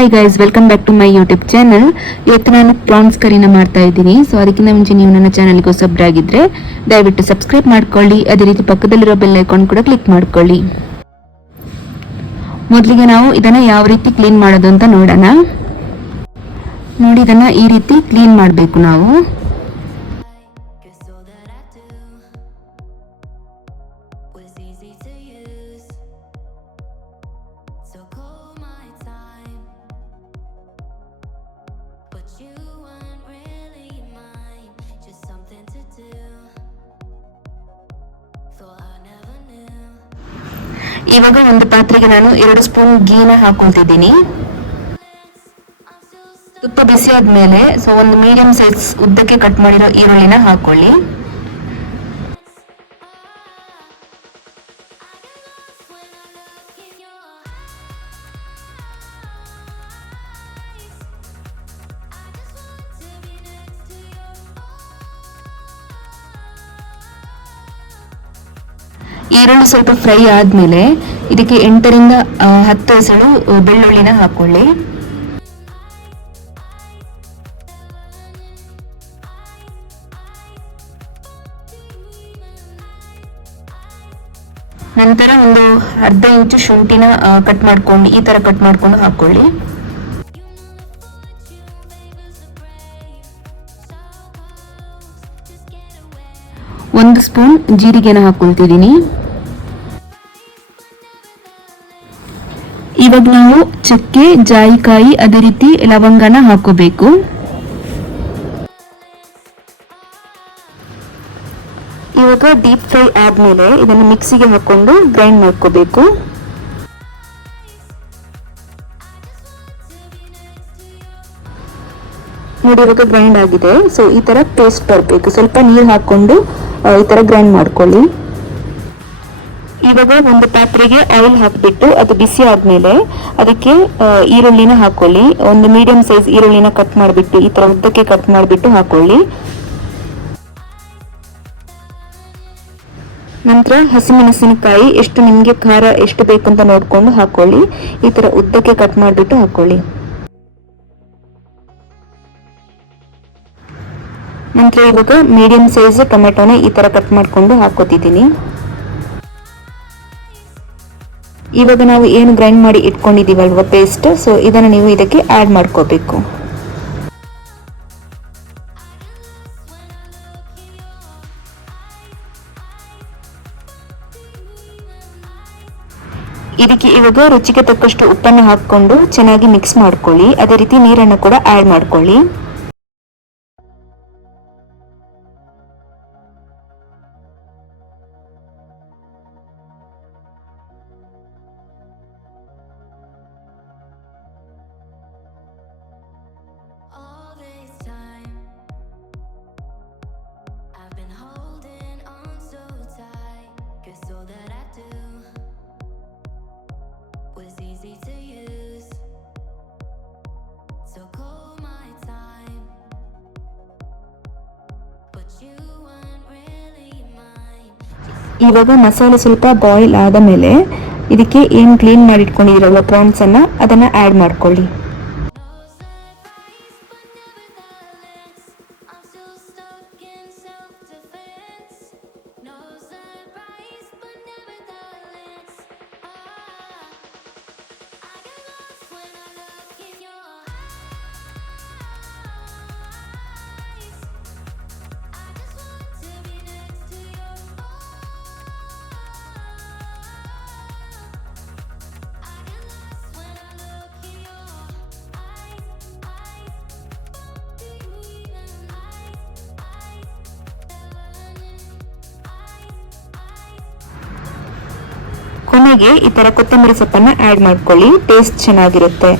Hi guys, welcome back to my YouTube channel. ಇವತ್ತು ನಾನು ಪ್ರಾನ್ಸ್ ಕರಿನ ಮಾಡ್ತಾ ಇದ್ದೀನಿ. ಸೊ ಅದಕ್ಕಿಂತ ಮುಂಚೆ ನೀವು ನನ್ನ ಚಾನಲ್ಗೆ ಹೊಸಬ್ರಾಗಿದ್ರೆ ದಯವಿಟ್ಟು ಸಬ್ಸ್ಕ್ರೈಬ್ ಮಾಡ್ಕೊಳ್ಳಿ. ಅದೇ ರೀತಿ ಪಕ್ಕದಲ್ಲಿರೋ ಬೆಲ್ ಐಕಾನ್ ಕೂಡ ಕ್ಲಿಕ್ ಮಾಡ್ಕೊಳ್ಳಿ. ಮೊದಲಿಗೆ ನಾವು ಇದನ್ನ ಯಾವ ರೀತಿ ಕ್ಲೀನ್ ಮಾಡೋದು ಅಂತ ನೋಡೋಣ. ನೋಡಿ, ಇದನ್ನ ಈ ರೀತಿ ಕ್ಲೀನ್ ಮಾಡಬೇಕು ನಾವು. ಇವಾಗ ಒಂದು ಪಾತ್ರೆಗೆ ನಾನು 2 ಸ್ಪೂನ್ ಗೀನ ಹಾಕೊಳ್ತಿದ್ದೀನಿ. ತುಪ್ಪ ಬಿಸಿ ಆದ್ಮೇಲೆ ಒಂದು ಮೀಡಿಯಂ ಸೈಜ್ ಉದ್ದಕ್ಕೆ ಕಟ್ ಮಾಡಿರೋ ಈರುಳ್ಳಿನ ಹಾಕೊಳ್ಳಿ. ಈರುಳ್ಳಿ ಸ್ವಲ್ಪ ಫ್ರೈ ಆದ್ಮೇಲೆ ಇದಕ್ಕೆ 8 ರಿಂದ 10 ಎಸಳು ಬೆಳ್ಳುಳ್ಳಿನ ಹಾಕೊಳ್ಳಿ. ನಂತರ ಒಂದು ಅರ್ಧ ಇಂಚು ಶುಂಠಿನ ಕಟ್ ಮಾಡ್ಕೊಂಡು ಈ ತರ ಕಟ್ ಮಾಡ್ಕೊಂಡು ಹಾಕೊಳ್ಳಿ. ಒಂದು ಸ್ಪೂನ್ ಜೀರಿಗೆನ ಹಾಕೊಳ್ತಿದ್ದೀನಿ. ಇವಾಗ ನಾವು ಚಕ್ಕೆ, ಜಾಯಿಕಾಯಿ, ಅದೇ ರೀತಿ ಲವಂಗನ ಹಾಕೋಬೇಕು. ಇವಾಗ ಡೀಪ್ ಫ್ರೈ ಆದ್ಮೇಲೆ ಇದನ್ನು ಮಿಕ್ಸಿಗೆ ಹಾಕೊಂಡು ಗ್ರೈಂಡ್ ಮಾಡ್ಕೋಬೇಕು. ನೋಡಿ, ಇವಾಗ ಗ್ರೈಂಡ್ ಆಗಿದೆ. ಸೊ ಈ ತರ ಪೇಸ್ಟ್ ಬರಬೇಕು. ಸ್ವಲ್ಪ ನೀರು ಹಾಕೊಂಡು ಈ ತರ ಗ್ರೈಂಡ್ ಮಾಡ್ಕೊಳ್ಳಿ. ಇವಾಗ ಒಂದು ಪಾತ್ರೆಗೆ ಆಯಿಲ್ ಹಾಕ್ಬಿಟ್ಟು ಅದು ಬಿಸಿ ಆದ್ಮೇಲೆ ಅದಕ್ಕೆ ಈರುಳ್ಳಿನ ಹಾಕೊಳ್ಳಿ. ಒಂದು ಮೀಡಿಯಂ ಸೈಜ್ ಈರುಳ್ಳಿನ ಕಟ್ ಮಾಡಿಬಿಟ್ಟು ಈ ತರ ಉದ್ದಕ್ಕೆ ಕಟ್ ಮಾಡಿಬಿಟ್ಟು ಹಾಕೊಳ್ಳಿ. ನಂತರ ಹಸಿಮೆಣಸಿನಕಾಯಿ ಎಷ್ಟು ನಿಮ್ಗೆ ಖಾರ ಎಷ್ಟು ಬೇಕಂತ ನೋಡ್ಕೊಂಡು ಹಾಕೊಳ್ಳಿ. ಈ ತರ ಉದ್ದಕ್ಕೆ ಕಟ್ ಮಾಡಿಬಿಟ್ಟು ಹಾಕೊಳ್ಳಿ. ನಂತರ ಇವಾಗ ಮೀಡಿಯಂ ಸೈಜ್ ಟೊಮೆಟೊನ ಈ ತರ ಕಟ್ ಮಾಡ್ಕೊಂಡು ಹಾಕೋತಿದ್ದೀನಿ. ಇವಾಗ ನಾವು ಏನು ಗ್ರೈಂಡ್ ಮಾಡಿ ಇಟ್ಕೊಂಡಿದೀವಲ್ವಾ ಪೇಸ್ಟ್, ಸೊ ಇದನ್ನ ನೀವು ಇದಕ್ಕೆ ಆಡ್ ಮಾಡ್ಕೋಬೇಕು. ಇದಕ್ಕೆ ಇವಾಗ ರುಚಿಗೆ ತಕ್ಕಷ್ಟು ಉಪ್ಪನ್ನು ಹಾಕೊಂಡು ಚೆನ್ನಾಗಿ ಮಿಕ್ಸ್ ಮಾಡ್ಕೊಳ್ಳಿ. ಅದೇ ರೀತಿ ನೀರನ್ನು ಕೂಡ ಆಡ್ ಮಾಡ್ಕೊಳ್ಳಿ. ಇವಾಗ ಮಸಾಲೆ ಸ್ವಲ್ಪ ಬಾಯ್ಲ್ ಆದ ಮೇಲೆ ಇದಕ್ಕೆ ಏನು ಕ್ಲೀನ್ ಮಾಡಿ ಇಟ್ಕೊಂಡಿರಲ್ಲ ಪ್ರಾನ್ಸ್ ಅನ್ನ ಅದನ್ನ ಆಡ್ ಮಾಡ್ಕೊಳ್ಳಿ. ಕೊನೆಗೆ ಈ ತರ ಕೊತ್ತಂಬರಿ ಸೊಪ್ಪನ್ನ ಆಡ್ ಮಾಡ್ಕೊಳ್ಳಿ. ಟೇಸ್ಟ್ ಚೆನ್ನಾಗಿರುತ್ತೆ.